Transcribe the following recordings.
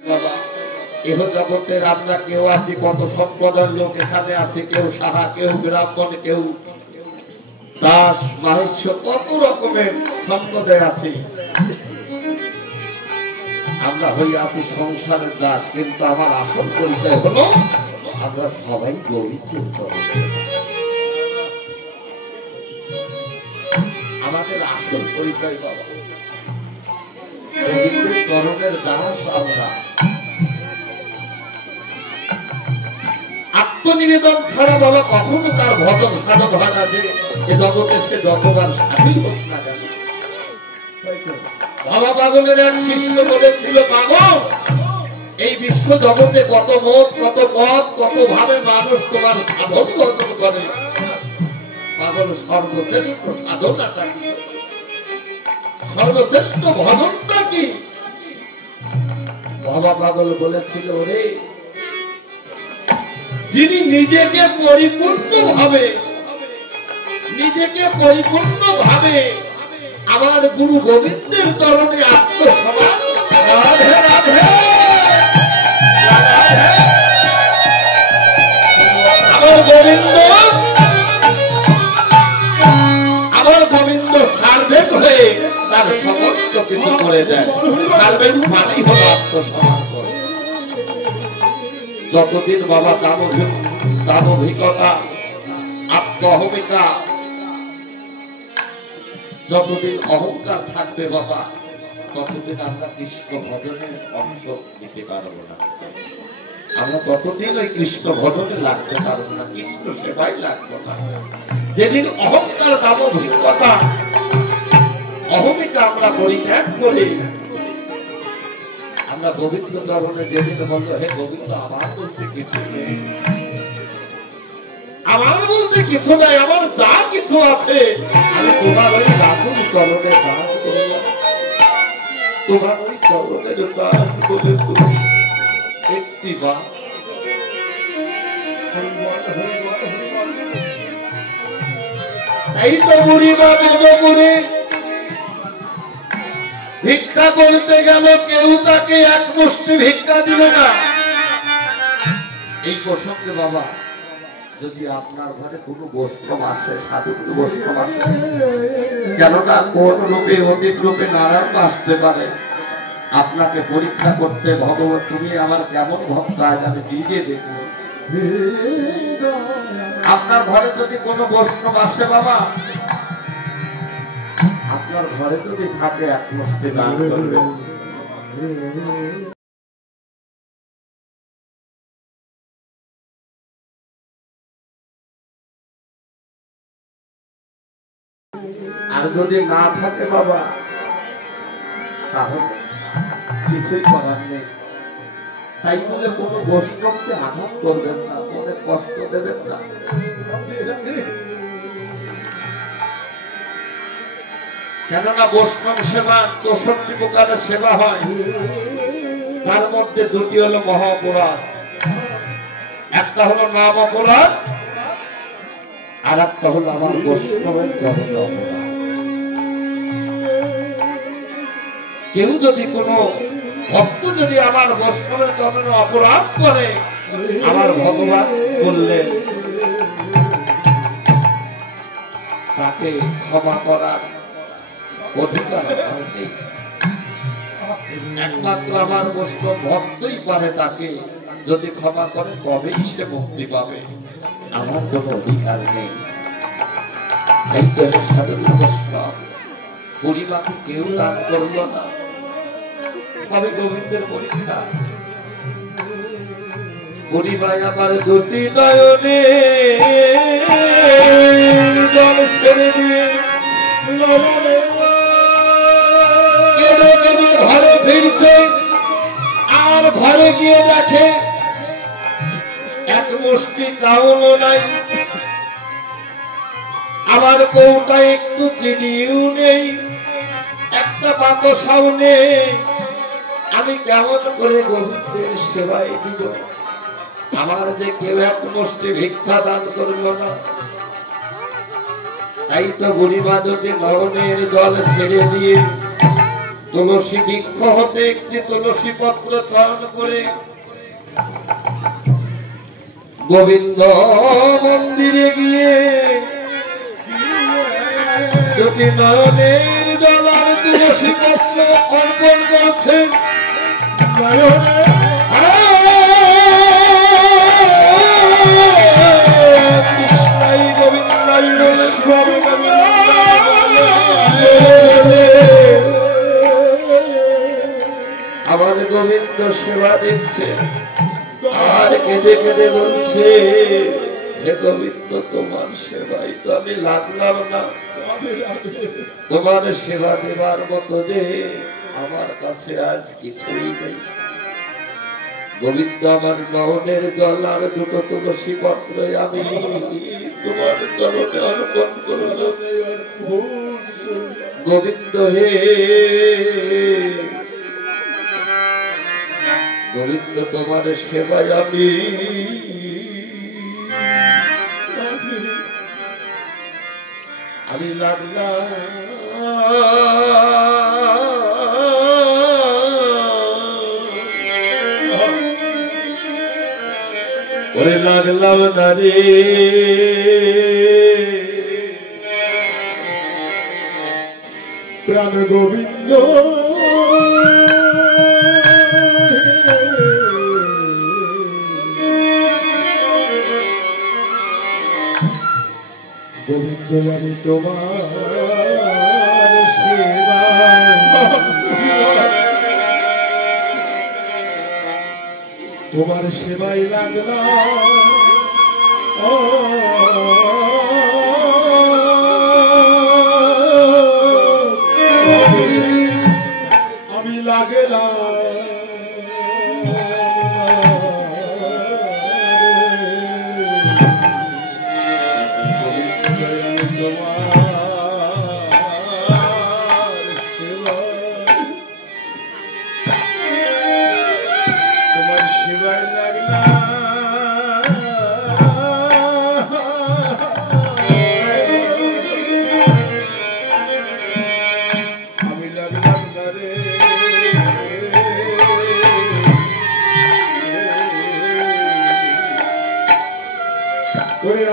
বাবা এহ জগতের আমরা কেউ আছি, কত সম্প্রদায়ের লোক এখানে আছে, কেউ সাহা, কেউ ব্রাহ্মণ, কেউ দাস, মাহেশ্য, কত রকমের সম্প্রদায় আছে। আমরা হইয়া আছি সংসারের দাস, কিন্তু আমার আসল পরিচয় হলো আমরা সবাই গোবিন্দের চরণে। আমাদের আসল পরিচয় বাবা গোবিন্দের চরণের দাস। আমরা আত্মনিবেদন ছাড়া বাবা কখনো তার ভজন সাধন হয় না। যে এ জগতে সে যতবার সাধুই হোক না কেন। বাবা পাগলের এক শিষ্য বলেছিল, পাগল এই বিশ্ব জগতে কত মত, কত পথ, কত ভাবে মানুষ তোমার সাধন ভজন করে। পাগল সর্বশ্রেষ্ঠ সাধনাটা কি, সর্বশ্রেষ্ঠ ভজনটা কি? বাবা পাগল বলেছিল, রে যিনি নিজেকে পরিপূর্ণ ভাবে আমার গুরু গোবিন্দের চরণে আত্মসমর্পণ, রাধে রাধে, আমার গোবিন্দ সার্ভেন্ট হয়ে তার সমস্ত কিছু করে দেয়। সার্ভেন্ট মানেই হলো আত্মসমর্পণ। যতদিন বাবা দানবিকতা, আত্মঅহমিকা, যতদিন অহংকার থাকবে বাবা, ততদিন আমরা কৃষ্ণ ভজনের অংশ নিতে পারবো না। আমরা ততদিন ওই কৃষ্ণ ভজনে লাগতে পারবো না, কৃষ্ণ সেবাই লাগবো না। যেদিন অহংকার, দানবিকতা, অহমিকা আমরা পরিত্যাগ করে আমরা গোবিন্দ চরণে যেদিন বলবো, হে গোবিন্দ আমার বলতে কিছু নেই, আমার বলতে কিছু নাই, আমার যা কিছু আছে আমি তোমার ওই রাতুল চরণে দাস করলাম, তোমার ওই চরণের দাস বলে তুমি একটি বা তাই তো বুড়ি বা মধুপুরে ভিক্ষা করতে গেল, কেউ তাকে এক মুষ্টি ভিক্ষা দিল না। এই প্রসঙ্গে বাবা যদি আপনার ঘরে কোনো বৈষ্ণব আসে, সাধু বৈষ্ণব আসে, কেননা কোন রূপে অধিক রূপে নারায়ণ আসতে পারে, আপনাকে পরীক্ষা করতে, ভগবান তুমি আমার কেমন ভক্ত আজ আমি নিজে দেখব। আপনার ঘরে যদি কোনো বৈষ্ণব আসে বাবা, আপনার ঘরে যদি থাকে এক মুষ্টি দান করবেন। আর যদি না থাকে বাবা, তাহলে কিছুই করার নেই। তাই বলে কোন বৈষ্ণবকে আঘাত করবেন না, মনে কষ্ট দেবেন না। কেননা বৈষ্ণব সেবা 64 প্রকারের সেবা হয়, তার মধ্যে দুটি হলো মহা অপরাধ। একটা হলো নাম অপরাধ, আর একটা হলো আমার বৈষ্ণবের চরণে অপরাধ। কেউ যদি কোনো ভক্ত যদি আমার বৈষ্ণবের চরণে অপরাধ করে, আমার ভগবান বললেন তাকে ক্ষমা করার অধিকার নেই। একমাত্র আমার বৈষ্ণব ভক্তই পারে তাকে, যদি ক্ষমা করে তবেই সে মুক্তি পাবে, আমার কোনো অধিকার নেই। এই তো সাধারণ বৈষ্ণব পরিবারকে কেউ দান করলো না, তবে গোবিন্দের পরীক্ষা। পরিবার আমার দুটি নয়নে জল ছেড়ে দিয়ে কেঁদে কেঁদে ঘরে ফিরছে, আর ঘরে গিয়ে দেখে এক মুষ্টি চাউল নাই, আমার কৌটায় একটু চিনিও নেই, একটা বাতাসাও নেই। আমি কেমন করে গোবিন্দের সেবায় দিব? আমার যে কেউ এক মুষ্টি ভিক্ষা দান করলো না। তাই তো বুড়িমা যদি নয়নের জল ছেড়ে দিয়ে তুলসী বৃক্ষ হতে একটি তুলসী পত্র ত্রাণ করে গোবিন্দ মন্দিরে গিয়ে যদি নয়নের জলার তুলসী পত্র অর্পণ করছে কৃষ্ণাই গোবিন্দাই আমার গোবিন্দ সেবা দিচ্ছে আর কেঁদে কেঁদে বলছে হে গোবিন্দ তোমার সেবাই তো আমি লাগলাম না, তোমার সেবা দেবার মতো যে আমার কাছে আজ কিছুই নেই। গোবিন্দ আমার নয়নের জল আর দুটো তুলসী পত্র আমি তোমার চরণে অর্পণ করলাম। গোবিন্দ হে গোবিন্দ তোমার সেবায় আমি লাগলাম ওরে লাগলাম না রে প্রাণ গোবিন্দ গোবিন্দ জানি তোমার সেবা তোমার সেবাই লাগলাম আমি লাগলাম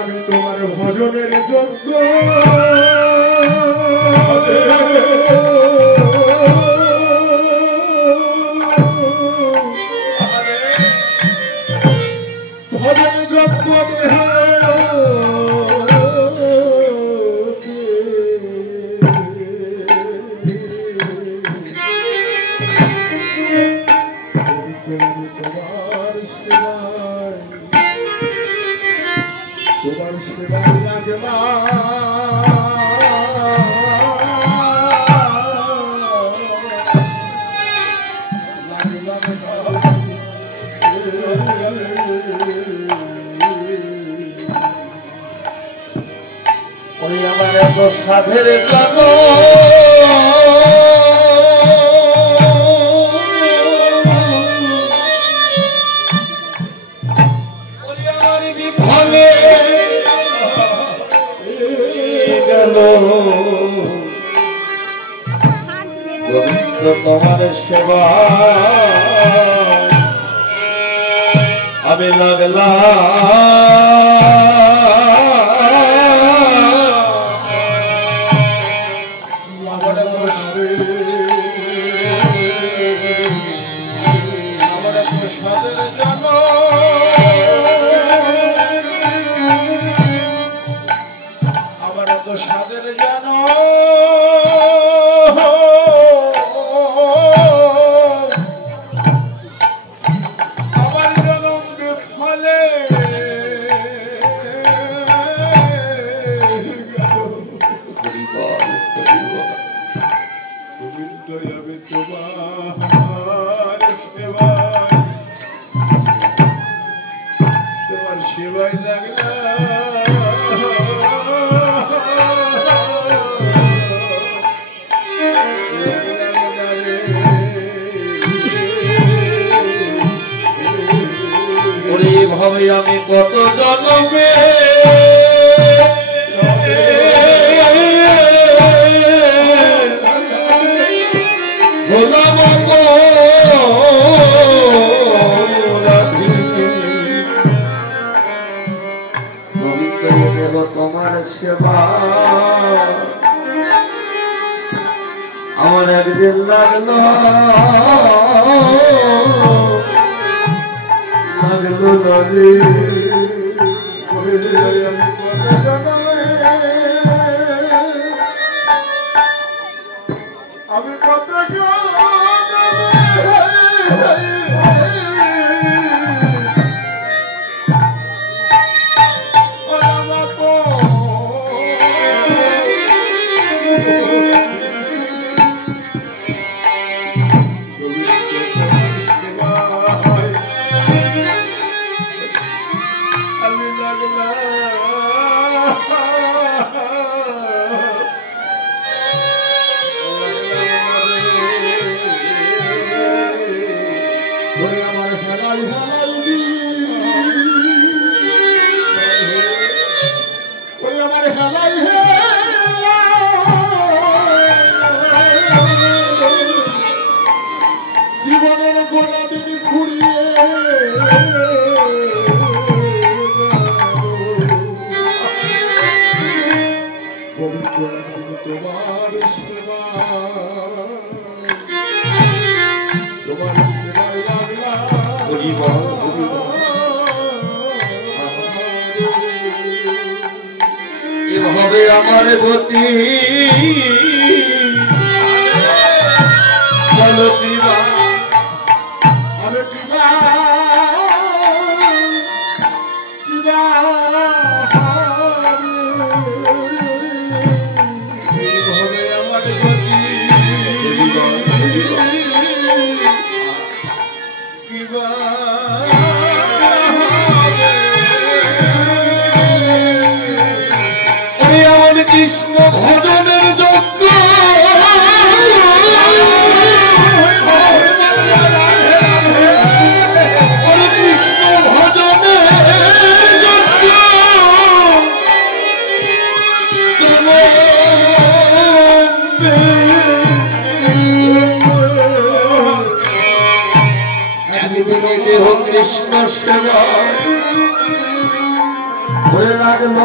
আমি তোমার ভজনের যোগ্য ভজন যোগ্য দেহ তোমার সেবাই লাগবা ওই আমার এত সাধের জন্য গোবিন্দ তোমার সেবা আমি সাদের জানো আমার জনম বিফলে গোবিন্দ আমি তোমার সেবাই লাগলা ভাবে আমি কত জন্মে লাগলো লাগলো নদী আমি কত জীবনের গোড়া দিন খুঁড়িয়ে তোমার সেবা তোমার সেবায় লাগলাম এভাবে আমার গতি বলো দিবা আরে কিবা কিবা এইভাবে আমার গতি কিবা আমার কৃষ্ণ ভজনের যজ্ঞ কৃষ্ণ ভজনের যজ্ঞ একদিনে দেহ কৃষ্ণ সেবা লাগলো